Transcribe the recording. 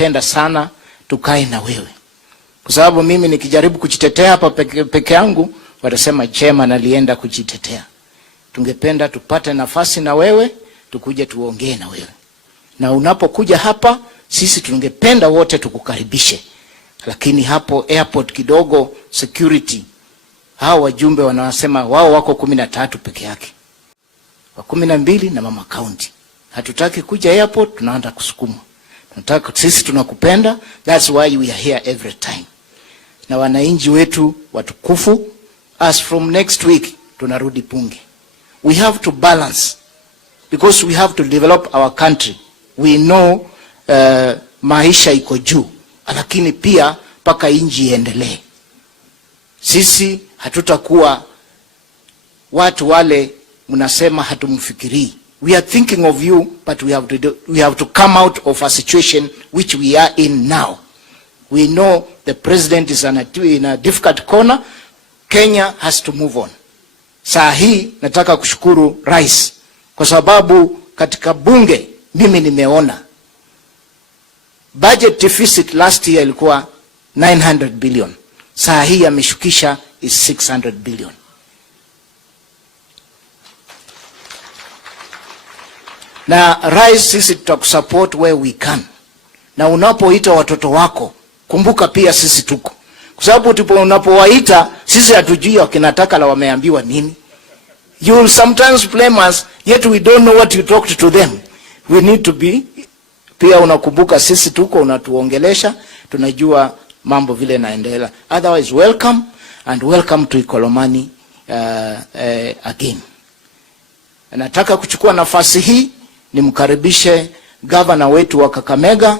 ningependa sana tukae na wewe, kwa sababu mimi nikijaribu kujitetea hapa peke yangu watasema chairman alienda kujitetea. Tungependa tupate nafasi na wewe, tukuje tuongee na wewe, na unapokuja hapa sisi tungependa wote tukukaribishe, lakini hapo airport kidogo security, hao wajumbe wanasema wao wako 13 peke yake, wa 12 na mama county. Hatutaki kuja airport, tunaanza kusukuma. Tunataka sisi, tunakupenda, that's why we are here every time. Na wananchi wetu watukufu, as from next week tunarudi bunge. We have to balance, because we have to develop our country. We know maisha iko juu, lakini pia paka inji iendelee. Sisi hatutakuwa watu wale mnasema hatumfikirii. We are thinking of you, but we have to come out of a situation which we are in now. We know the president is in a difficult corner. Kenya has to move on. Saa hii nataka kushukuru rais, kwa sababu katika bunge mimi nimeona budget deficit last year ilikuwa 900 billion. Saa hii ameshukisha is 600 billion. Na rais, sisi tutakusupport where we can. Na unapoita watoto wako, kumbuka pia sisi tuko. Kwa sababu unapowaita sisi hatujui wakinataka la wameambiwa nini. You will sometimes blame us, yet we don't know what you talked to them. We need to be, pia unakumbuka sisi tuko, unatuongelesha, tunajua mambo vile naendelea. Otherwise, welcome and welcome to Ikolomani again. Nataka kuchukua nafasi hii nimkaribishe governor wetu wa Kakamega.